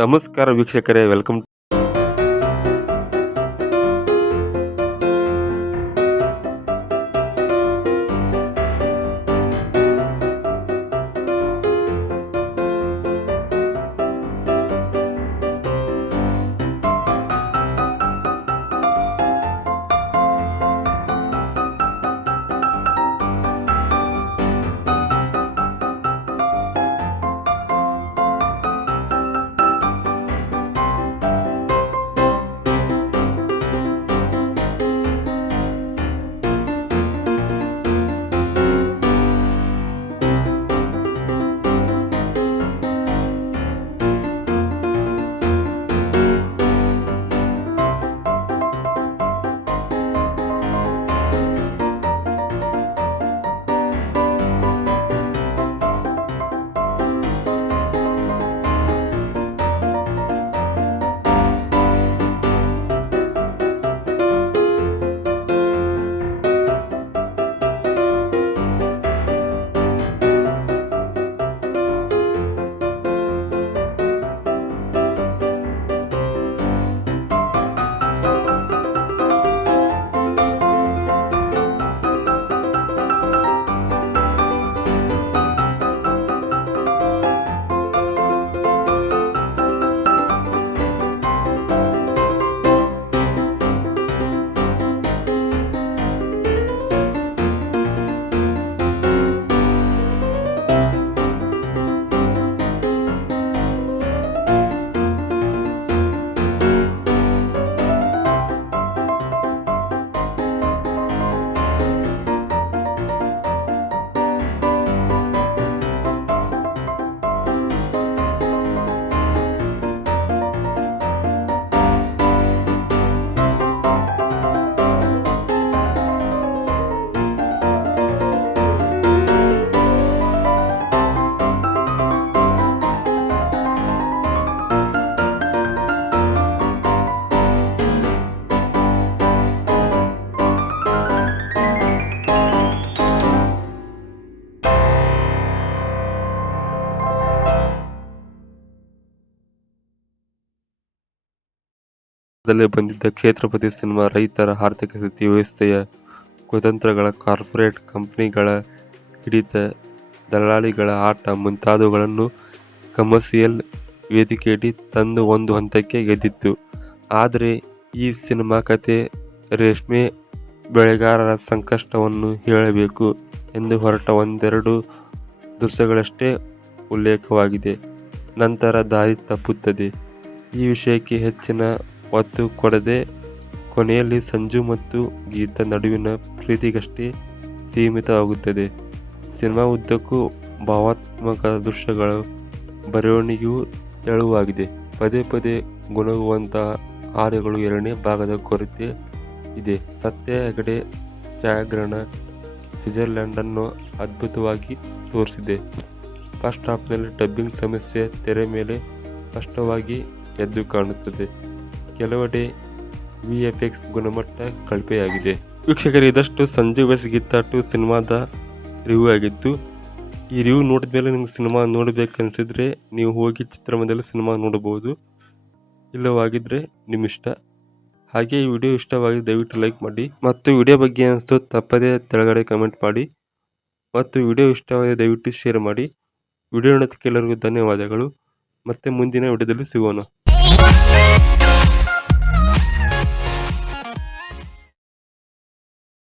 ನಮಸ್ಕಾರ ವೀಕ್ಷಕರೇ, ವೆಲ್ಕಮ್. ದಲ್ಲಿ ಬಂದಿದ್ದ ಛತ್ರಪತಿ ಸಿನಿಮಾ ರೈತರ ಆರ್ಥಿಕ ಸ್ಥಿತಿ, ವ್ಯವಸ್ಥೆಯ ಕುತಂತ್ರಗಳ, ಕಾರ್ಪೊರೇಟ್ ಕಂಪನಿಗಳ ಹಿಡಿತ, ದಳ್ಳಾಳಿಗಳ ಆಟ ಮುಂತಾದವುಗಳನ್ನು ಕಮರ್ಷಿಯಲ್ ವೇದಿಕೆಯಡಿ ತಂದು ಒಂದು ಹಂತಕ್ಕೆ ಗೆದ್ದಿತ್ತು. ಆದರೆ ಈ ಸಿನಿಮಾ ಕತೆ ರೇಷ್ಮೆ ಬೆಳೆಗಾರರ ಸಂಕಷ್ಟವನ್ನು ಹೇಳಬೇಕು ಎಂದು ಹೊರಟ ಒಂದೆರಡು ದೃಶ್ಯಗಳಷ್ಟೇ ಉಲ್ಲೇಖವಾಗಿದೆ. ನಂತರ ದಾರಿ ತಪ್ಪುತ್ತದೆ. ಈ ವಿಷಯಕ್ಕೆ ಹೆಚ್ಚಿನ ಒತ್ತು ಕೊಡದೆ ಕೊನೆಯಲ್ಲಿ ಸಂಜು ಮತ್ತು ಗೀತಾ ನಡುವಿನ ಪ್ರೀತಿಗಷ್ಟೇ ಸೀಮಿತವಾಗುತ್ತದೆ. ಸಿನಿಮಾ ಉದ್ದಕ್ಕೂ ಭಾವಾತ್ಮಕ ದೃಶ್ಯಗಳ ಬರವಣಿಗೆಯೂ ತೆಳುವಾಗಿದೆ. ಪದೇ ಪದೇ ಗುಣಗುವಂತಹ ಹಾಡುಗಳು. ಎರಡನೇ ಭಾಗದ ಕೊರತೆ ಇದೆ. ಸತ್ಯ ಹೆಗಡೆ ಛಾಯಾಗ್ರಹಣ ಸ್ವಿಟ್ಜರ್ಲೆಂಡನ್ನು ಅದ್ಭುತವಾಗಿ ತೋರಿಸಿದೆ. ಫಸ್ಟ್ ಹಾಫ್ನಲ್ಲಿ ಡಬ್ಬಿಂಗ್ ಸಮಸ್ಯೆ ತೆರೆ ಮೇಲೆ ಸ್ಪಷ್ಟವಾಗಿ ಎದ್ದು ಕಾಣುತ್ತದೆ. ಕೆಲವೆಡೆ ವಿಎಫ್ಎಕ್ಸ್ ಗುಣಮಟ್ಟ ಕಳಪೆಯಾಗಿದೆ. ವೀಕ್ಷಕರು, ಇದಷ್ಟು ಸಂಜು vs ಗೀತಾ 2 ಸಿನಿಮಾದ ರಿವ್ಯೂ ಆಗಿತ್ತು. ಈ ರಿವ್ಯೂ ನೋಡಿದ ಮೇಲೆ ನಿಮ್ಗೆ ಸಿನಿಮಾ ನೋಡಬೇಕನ್ಸಿದ್ರೆ ನೀವು ಹೋಗಿ ಚಿತ್ರಮಂದಿರದಲ್ಲಿ ಸಿನಿಮಾ ನೋಡಬಹುದು. ಇಲ್ಲವಾಗಿದ್ರೆ ನಿಮ್ಮ ಇಷ್ಟ. ಹಾಗೆ ಈ ವಿಡಿಯೋ ಇಷ್ಟವಾಗಿದ್ರೆ ದಯವಿಟ್ಟು ಲೈಕ್ ಮಾಡಿ ಮತ್ತು ವಿಡಿಯೋ ಬಗ್ಗೆ ಅನಿಸ್ತು ತಪ್ಪದೇ ಕೆಳಗಡೆ ಕಮೆಂಟ್ ಮಾಡಿ ಮತ್ತು ವಿಡಿಯೋ ಇಷ್ಟವಾದರೆ ದಯವಿಟ್ಟು ಶೇರ್ ಮಾಡಿ. ವಿಡಿಯೋ ನೋಡೋದಕ್ಕೆ ಎಲ್ಲರಿಗೂ ಧನ್ಯವಾದಗಳು. ಮತ್ತೆ ಮುಂದಿನ ವಿಡಿಯೋದಲ್ಲಿ ಸಿಗೋಣ.